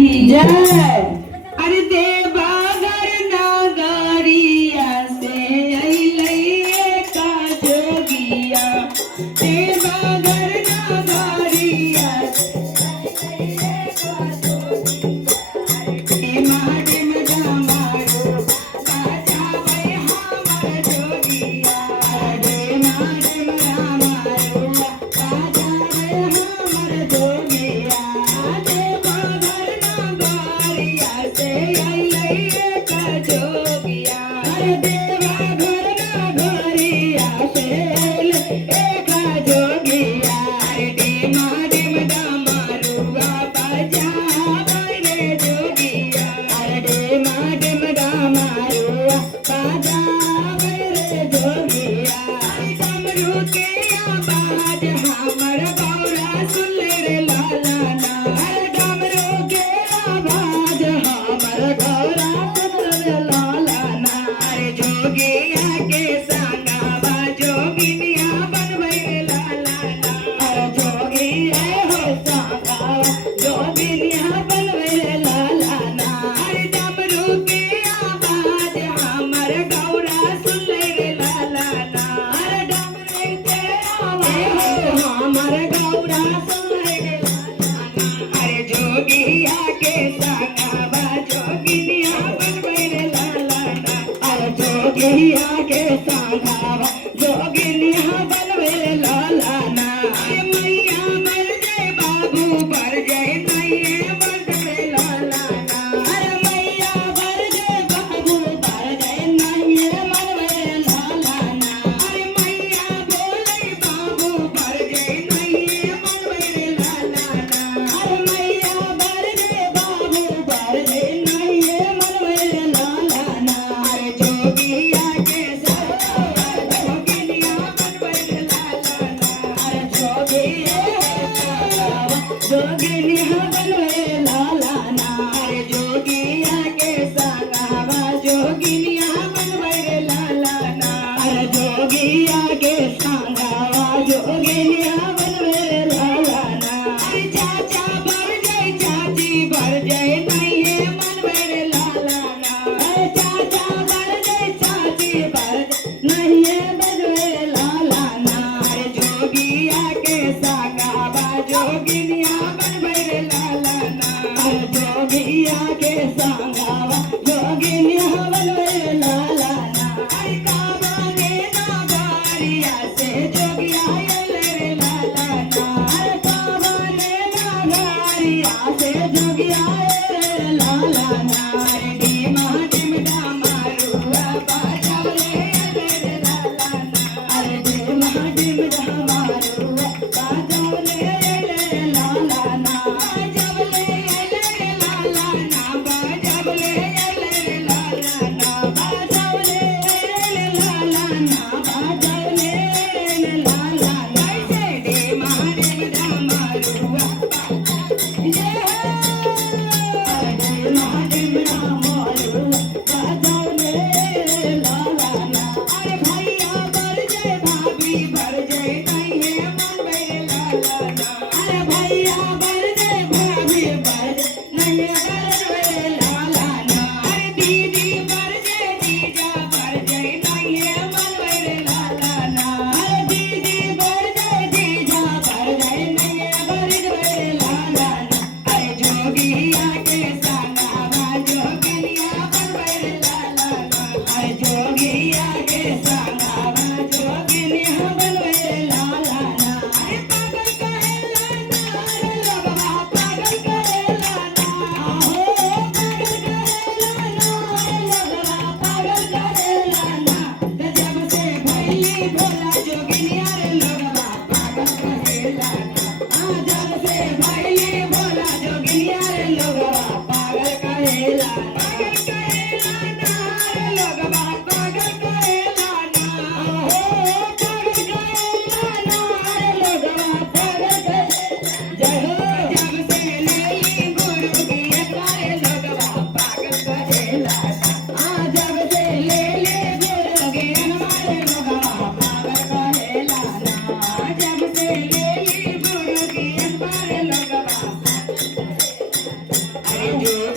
की जय। अरे देवघर नगरिया से अइले का जोगिया, देवघर नगरिया से मारे मजा मारो बजावे हमर जोगिया, रे मारे मजा मारो बजावे हमर जोगिया, देवघर नगरिया से अइले का जोगिया, देवघर नगरिया से अइले का जोगिया, डेमा डेम डमरुआ बजावे रे जोगिया, डेमा डेम डमरुआ बजावे रे जोगिया, डमरू के आवाज हमर गौरा सुन रे लालाना, डमरू के आवाज हमर गौरा सुन रे लालाना, जोगिया के संगवा जोगिनिया बनबै रे लालाना, जोगिया हो संगवा जोगिनिया बनबै रे लालाना, डमरू के आवाज हमर गौरा सुन रे लालाना, डमरू के आवाज हमर गौरा सुन रे लालाना, जोगिया के संगवा जोगिनिया बनबै रे लालाना, जोगिया के संगवा जोगिनिया बनबै रे लालाना, मैया मर जाए बाबू बर जाए नैये बनबै लालाना, मैया बर जाए बाबू बर जाए नैये बनबै लालाना, मैया बोले बाबू बर जाए नैये बनबै लालाना, मैया बर जाए बाबू बर जाए नैये बनबै लालाना, जोगिया के संगवा जोगिनिया बनबै लालाना, जोगिनिया बनबै लालाना, जोगिया के संगवा जोगिनिया बनबै लालाना, जोगिया के संगवा जोगिनिया बनबै लालाना, चाचा बर जाए चाची बर जाए नैये बनबै लालाना, चाचा बर जाए चाची बर नैये बनबै लालाना, जोगिया के संगवा जोगिनिया बनबै लालाना, जोगिया के संगवा जोगिनिया बनबै लालाना, कावने नगरिया से जोगिया अइले रे लालाना, कावने नगरिया से जोगिया अइले रे लालाना, डीमा डिम डमरुआ बजावे रे लालाना, डीमा डिम डमरुआ बजावे रे लालाना, बजावे रे लालाना, बजावे रे लालाना, बजावे रे लालाना, बजावे रे लालाना, से डीमा डिम डमरुआ जय डीमा डिम डमरुआ बजावे रे लालाना, भैया बर जाए भाभी बर जाए नैये बनबै लालाना, भैया बर जाए भाभी बर जाए नैये बनबै लालाना, दीदी बर जाए जीजा बर जाए नैये बनबै लालाना, दीदी बर जाए जीजा बर जाए नैये बनबै लालाना, जोगिया के संगवा जोगिनिया बनबै लालाना, जोगिया के संगवा जोगिनिया बनबै लालाना, पागल कहेलाना रे लोगवा पागल कहेलाना, हो पागल कहेलाना रे लोगवा पागल कहेलाना, जब से भइली भोला जोगिनिया रे लोगवा पागल कहेलाना, जब से भइली भोला जोगिनिया रे लोगवा पागल कहेलाना, पागल कहेलाना रे लोगवा पागल कहेलाना, हो पागल कहेलाना रे लोगवा पागल कहे जय हो, जब से लेली गुरु की रे लोगवा पागल कहेलाना, जब से लेली गुरु की रे लोगवा पागल कहेलाना, जब से लेली गुरु की रे लोगवा अरे जो